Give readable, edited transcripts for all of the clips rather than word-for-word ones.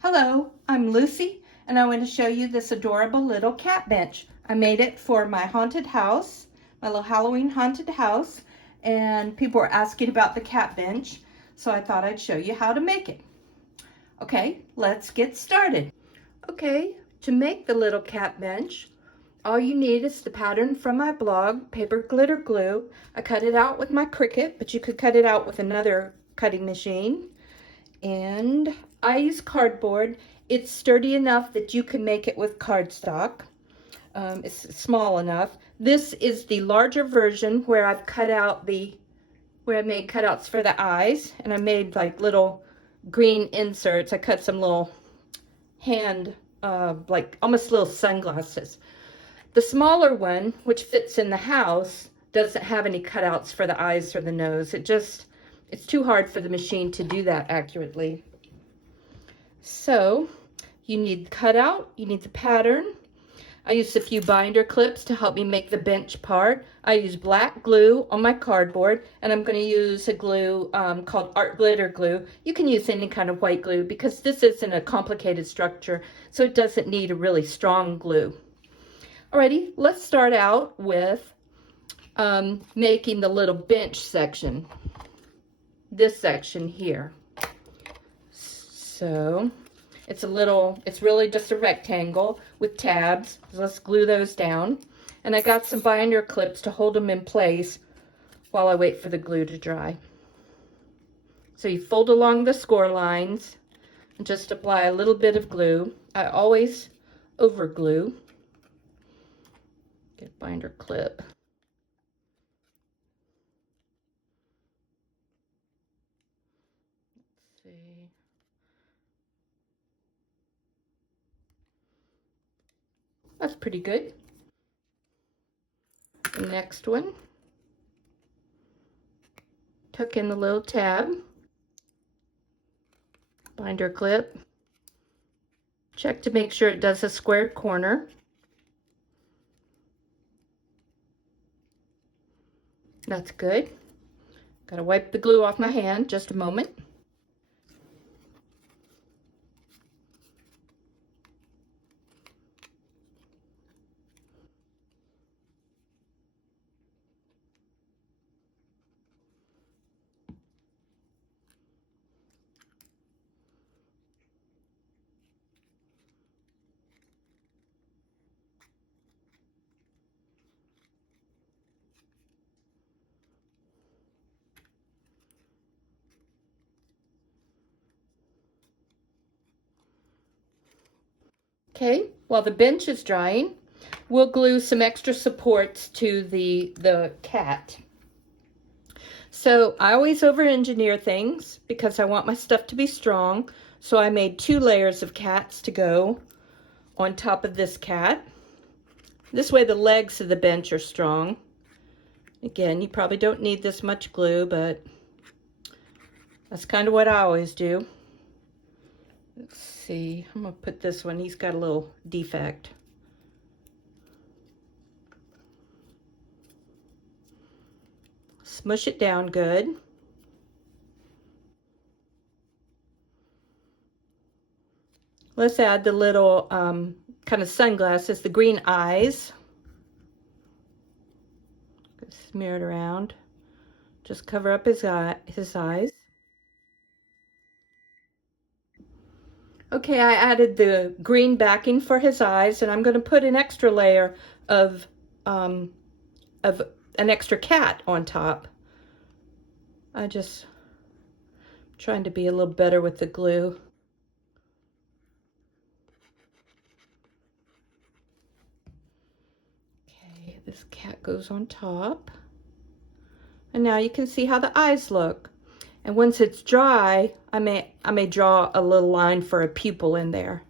Hello, I'm Lucy, and I want to show you this adorable little cat bench. I made it for my haunted house, my little Halloween haunted house, and people were asking about the cat bench, so I thought I'd show you how to make it. Okay, let's get started. Okay, to make the little cat bench, all you need is the pattern from my blog, paper glitter glue. I cut it out with my Cricut, but you could cut it out with another cutting machine. And I use cardboard. It's sturdy enough that you can make it with cardstock. It's small enough. This is the larger version where I've cut out where I made cutouts for the eyes, and I made like little green inserts. I cut some little hand, like almost little sunglasses. The smaller one, which fits in the house, doesn't have any cutouts for the eyes or the nose. It's too hard for the machine to do that accurately. So you need the cutout, you need the pattern. I used a few binder clips to help me make the bench part. I used black glue on my cardboard, and I'm going to use a glue called art glitter glue. You can use any kind of white glue because this isn't a complicated structure, so it doesn't need a really strong glue. Alrighty, let's start out with making the little bench section. This section here. So it's really just a rectangle with tabs. Let's glue those down. And I got some binder clips to hold them in place while I wait for the glue to dry. So you fold along the score lines and just apply a little bit of glue. I always over glue. Get a binder clip. See. That's pretty good. The next one. Tuck in the little tab. Binder clip. Check to make sure it does a square corner. That's good. Gotta wipe the glue off my hand, just a moment. Okay, while the bench is drying, we'll glue some extra supports to the cat. So I always over-engineer things because I want my stuff to be strong. So I made 2 layers of cats to go on top of this cat. This way the legs of the bench are strong. Again, you probably don't need this much glue, but that's kind of what I always do. Let's see, I'm gonna put this one, he's got a little defect. Smush it down good. Let's add the little kind of sunglasses, the green eyes. Smear it around. Just cover up his eyes. Okay, I added the green backing for his eyes, and I'm going to put an extra layer of an extra cat on top. Trying to be a little better with the glue. Okay, this cat goes on top. And now you can see how the eyes look. And once it's dry, I may draw a little line for a pupil in there.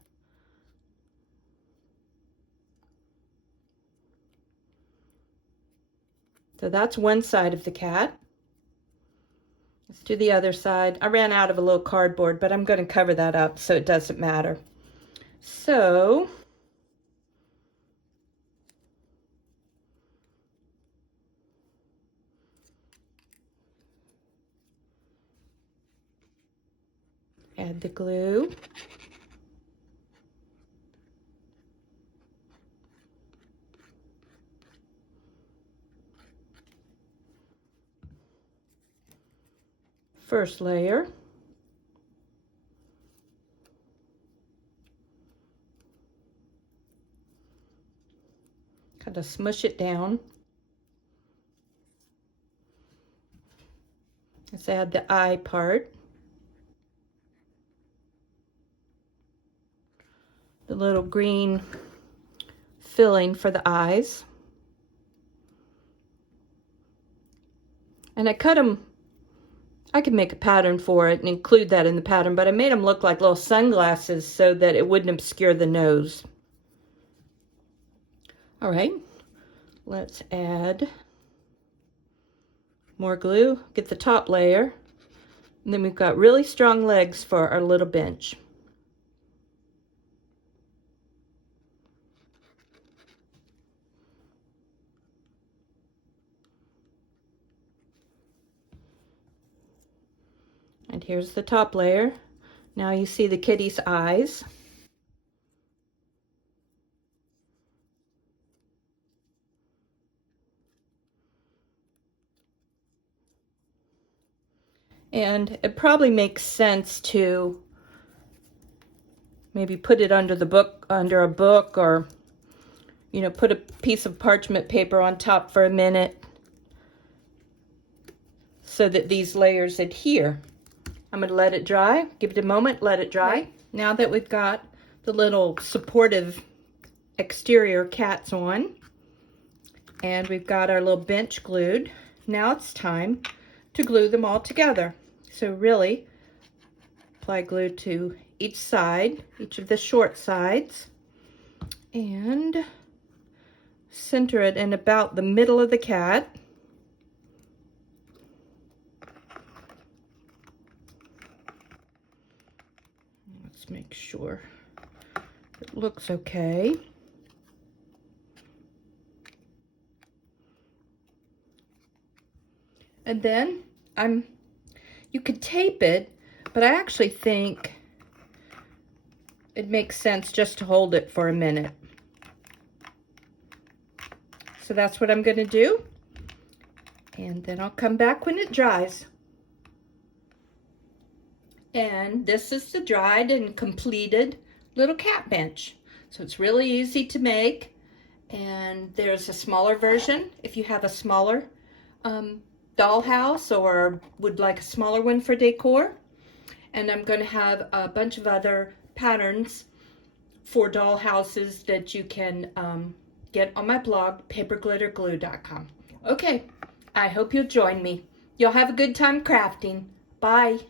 So that's one side of the cat. Let's do the other side. I ran out of a little cardboard, but I'm going to cover that up so it doesn't matter. So add the glue. first layer. Kind of smush it down. Let's add the eye part. The little green filling for the eyes. And I cut them, I could make a pattern for it and include that in the pattern, but I made them look like little sunglasses so that it wouldn't obscure the nose. All right, let's add more glue, get the top layer, and then we've got really strong legs for our little bench. And here's the top layer. Now you see the kitty's eyes. And it probably makes sense to maybe put it under a book, or, you know, put a piece of parchment paper on top for a minute so that these layers adhere. I'm going to let it dry, give it a moment, let it dry. Okay. Now that we've got the little supportive exterior cats on, and we've got our little bench glued, now it's time to glue them all together. So really, apply glue to each side, each of the short sides, and center it in about the middle of the cat. Let's make sure it looks okay. And then you could tape it, but I actually think it makes sense just to hold it for a minute. So that's what I'm going to do. And then I'll come back when it dries. And this is the dried and completed little cat bench. So it's really easy to make. And there's a smaller version if you have a smaller dollhouse or would like a smaller one for decor. And I'm going to have a bunch of other patterns for dollhouses that you can get on my blog, paperglitterglue.com. Okay, I hope you'll join me. You'll have a good time crafting. Bye.